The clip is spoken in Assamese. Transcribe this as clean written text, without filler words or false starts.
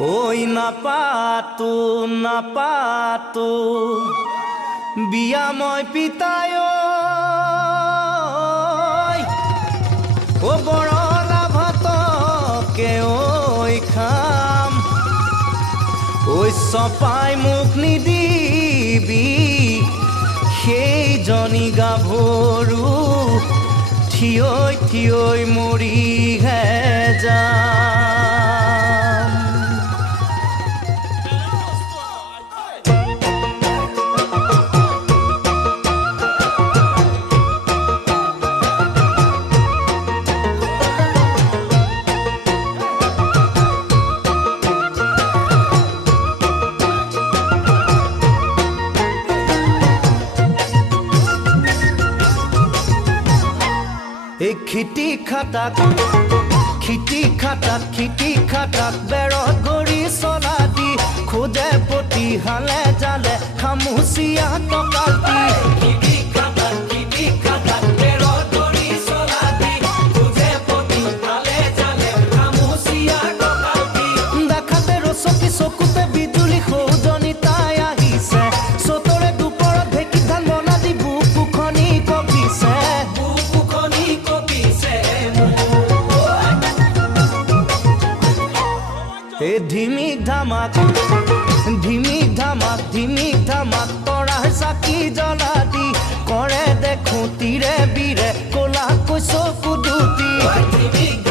ঐ নাপাতো নাপাতো বিয়া মই পিতায় ও বড় লাভতকে ঐ খাম ঐ চপাই মুখ নিদিবি সেইজনী গাভৰু থিয়ৈ থিয়ৈ মৰিহে যাম। খিটি খাটাক বেৰত গৰি চলা দি খোজে পতি হালে জালে খামুচিয়া টকাতি খিটি খাটাক বেৰত গৰি চলা দি খোজে পতি হালে জালে খামুচিয়া টকাতি দেখাতে ৰচকি চকুতে বিজুলী সৌজনী তাই আহিছে চতৰে দুপৰত ঢেঁকী ধান বনা দি বুকুখনি কপিছে ধিমিক ধামাক তৰা চাকি জ্বলা দি কৰে দেখো তীৰে বীৰে কলা কৈ চকু দুটি